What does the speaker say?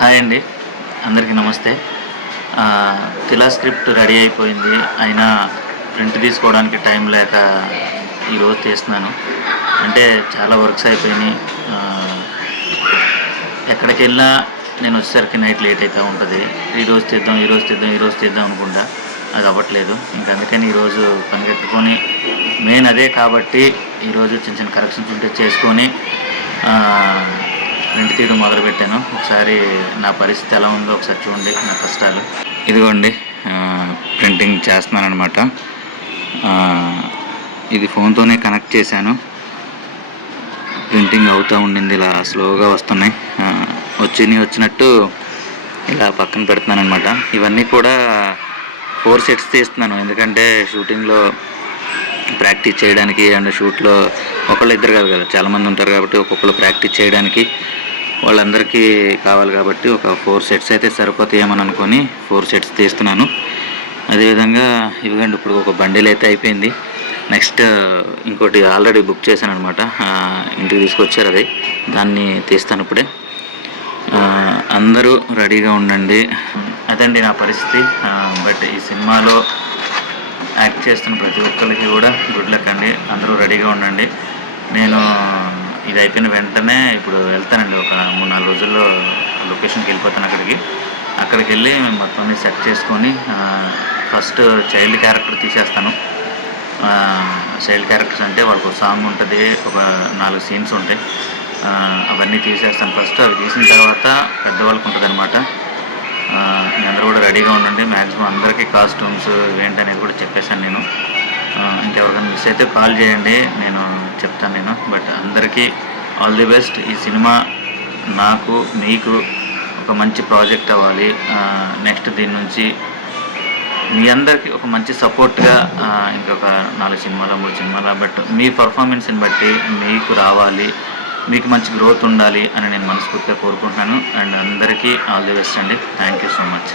Hi అండి, అందరికీ నమస్తే. తిలా స్క్రిప్ట్ రెడీ అయిపోయింది, అయినా ప్రింట్ తీసుకోవడానికి టైం లేక ఈరోజు తీస్తున్నాను. అంటే చాలా వర్క్స్ అయిపోయినాయి. ఎక్కడికి వెళ్ళినా నేను వచ్చేసరికి నైట్ లేట్ అవుతూ ఉంటుంది. ఈరోజు తీద్దాం అనుకుంటా, అది అవ్వట్లేదు. ఇంక అందుకని ఈరోజు పనిగట్టుకొని మెయిన్ అదే కాబట్టి ఈరోజు చిన్న చిన్న కరెక్షన్స్ ఉంటే చేసుకొని ప్రింట్ తీయడం మొదలుపెట్టాను. ఒకసారి నా పరిస్థితి ఎలా ఉందో ఒకసారి చూడండి, నా కష్టాలు. ఇదిగోండి, ప్రింటింగ్ చేస్తున్నాను అనమాట. ఇది ఫోన్తోనే కనెక్ట్ చేశాను. ప్రింటింగ్ అవుతూ ఉండింది, ఇలా స్లోగా వస్తున్నాయి. వచ్చినట్టు ఇలా పక్కన పెడుతున్నాను అనమాట. ఇవన్నీ కూడా 4 సెట్స్ తీస్తున్నాను, ఎందుకంటే షూటింగ్లో ప్రాక్టీస్ చేయడానికి అండ్ షూట్లో ఒకళ్ళు ఇద్దరు కాదు కదా, చాలామంది ఉంటారు కాబట్టి ఒక్కొక్కరు ప్రాక్టీస్ చేయడానికి వాళ్ళందరికీ కావాలి కాబట్టి ఒక 4 సెట్స్ అయితే సరిపోతాయేమని అనుకొని 4 సెట్స్ తీస్తున్నాను. అదేవిధంగా ఇవిగండి, ఇప్పుడు ఒక బండిల్ అయితే అయిపోయింది. నెక్స్ట్ ఇంకోటి ఆల్రెడీ బుక్ చేశాను అనమాట, ఇంటికి తీసుకొచ్చారు. దాన్ని తీస్తాను ఇప్పుడే. అందరూ రెడీగా ఉండండి. అదండి నా పరిస్థితి. బట్ ఈ సినిమాలో యాక్ట్ చేస్తున్న ప్రతి ఒక్కరికి కూడా గుడ్ లక్ అండి. అందరూ రెడీగా ఉండండి. నేను ఇది అయిపోయిన వెంటనే ఇప్పుడు వెళ్తానండి, ఒక 3-4 రోజుల్లో లొకేషన్కి వెళ్ళిపోతాను. అక్కడికి వెళ్ళి మేము మొత్తం సెట్ చేసుకొని ఫస్ట్ చైల్డ్ క్యారెక్టర్ తీసేస్తాను. చైల్డ్ క్యారెక్టర్స్ అంటే వాళ్ళకు సాంగ్ ఉంటుంది, ఒక 4 సీన్స్ ఉంటాయి. అవన్నీ తీసేస్తాను ఫస్ట్. అవి తీసిన తర్వాత పెద్దవాళ్ళకు ఉంటుంది అనమాట. అందరూ కూడా రెడీగా ఉండండి. మ్యాక్సిమం అందరికీ కాస్ట్యూమ్స్ ఏంటనేది కూడా చెప్పేశాను నేను. ఇంకెవరికైనా మిస్ అయితే కాల్ చేయండి, నేను చెప్తాను. బట్ అందరికీ ఆల్ ది బెస్ట్. ఈ సినిమా నాకు మీకు ఒక మంచి ప్రాజెక్ట్ అవ్వాలి. నెక్స్ట్ దీని నుంచి మీ అందరికీ ఒక మంచి సపోర్ట్గా ఇంకొక 4 సినిమాలు 3 సినిమాలు, బట్ మీ పర్ఫార్మెన్స్ని బట్టి మీకు రావాలి, మీకు మంచి గ్రోత్ ఉండాలి అని నేను మనస్ఫూర్తిగా కోరుకుంటున్నాను. అండ్ అందరికీ ఆల్ ది బెస్ట్ అండి. Thank you so much.